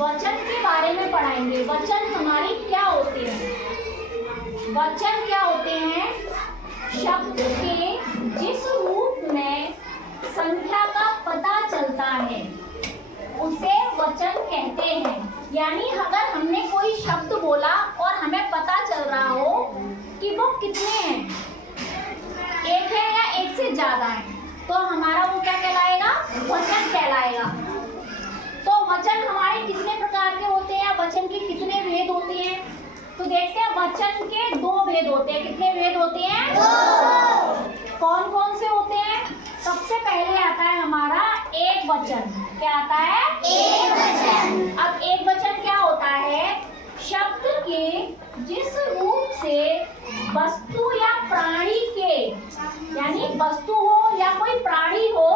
वचन के बारे में पढ़ाएंगे। वचन हमारी क्या होते हैं? वचन क्या होते हैं? शब्द के जिस रूप में संख्या का पता चलता है उसे वचन कहते हैं। यानी अगर हमने कोई शब्द बोला और हमें पता चल रहा हो कि वो कितने हैं, एक है या एक से ज्यादा है, तो हमारा वो क्या कहलाएगा? वचन कहलाएगा। तो वचन हमारे कितने प्रकार के होते हैं? वचन के कितने भेद होते हैं? तो देखते हैं, वचन के 2 भेद होते हैं। कितने भेद होते हैं? 2। कौन कौन से होते हैं? सबसे पहले आता है हमारा एक वचन। क्या आता है? एक वचन। अब एक वचन क्या होता है? शब्द के जिस रूप से वस्तु या प्राणी के, यानी वस्तु हो या कोई प्राणी हो,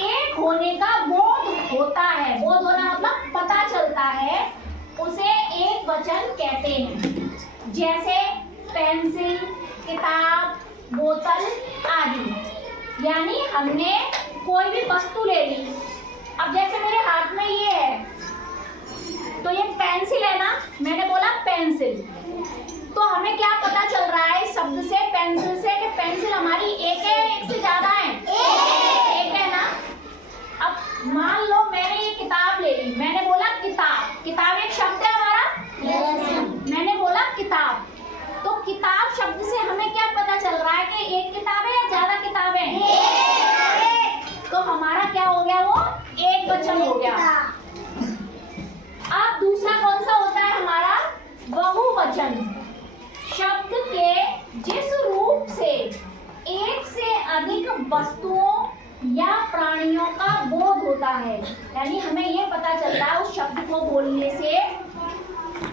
एक होने का बोध होता है। बोध होना मतलब पता चलता है, उसे एक वचन कहते हैं। जैसे पेंसिल, किताब, बोतल आदि। यानी हमने कोई भी वस्तु ले ली। अब जैसे मेरे हाथ में ये है, तो ये पेंसिल है ना, मैंने बोला पेंसिल, तो हमें क्या पता चल रहा है इस शब्द से, पेंसिल से, कि पेंसिल हमारी एक है, एक से ज्यादा है? एक है ना। अब मान लो मैंने ये किताब ले ली, मैंने बोला किताब। किताब एक शब्द है हमारा? मैंने बोला किताब, तो किताब शब्द से हमें क्या पता चल रहा है कि एक किताब है या ज्यादा किताब है? तो हमारा क्या हो गया? वो एक वचन हो गया। अब दूसरा कौन सा होता है हमारा? बहुवचन। शब्द के जिस रूप से एक से अधिक वस्तुओं या प्राणियों का बोध होता है, यानी हमें ये पता चलता है उस शब्द को बोलने से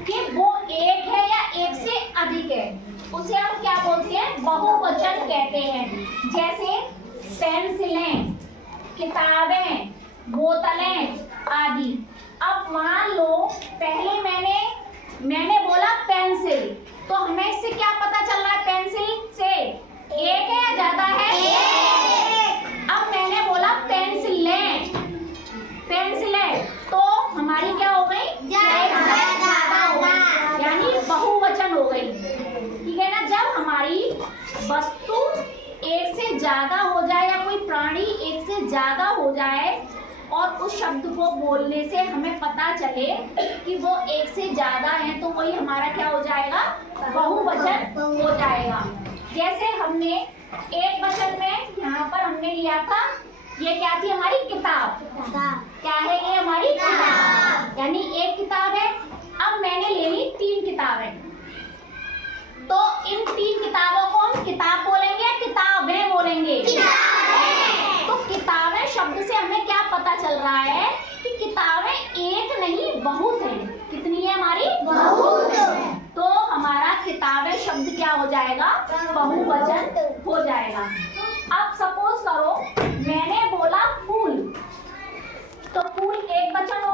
कि वो एक है या एक से अधिक है, उसे हम क्या बोलते हैं? बहुवचन कहते हैं। जैसे पेंसिलें, किताबें, बोतलें आदि। अब मान लो पहले मैंने बोला पेंसिल, तो हमें इससे क्या पता चल रहा है? पेंसिल से एक है या ज्यादा है? अब मैंने बोला पेंसिलें, तो हमारी क्या हो गई? ज्यादा हो गई, यानी बहुवचन हो गई। ठीक है ना। जब हमारी वस्तु एक से ज्यादा हो जाए या कोई प्राणी एक से ज्यादा हो जाए और उस शब्द को बोलने से हमें पता चले कि वो एक से ज्यादा है, तो वही हमारा क्या हो जाएगा? बहुवचन हो जाएगा। जैसे हमने एक वचन में यहाँ पर हमने लिया था, ये क्या थी? हमारी किताब। क्या है ये? हमारी किताब, यानी एक किताब है। अब मैंने ले ली 3 किताबें, तो इन 3 किताबों को हम किताब बोलेंगे या किताबें बोलेंगे? तो किताबें शब्द से हमें क्या पता चल रहा है कि किताबें एक नहीं बहुत हैं। कितनी है हमारी? बहुत। तो हमारा किताबें शब्द क्या हो जाएगा? बहुवचन हो जाएगा। अब सपोज करो मैंने बोला फूल, तो फूल एक वचन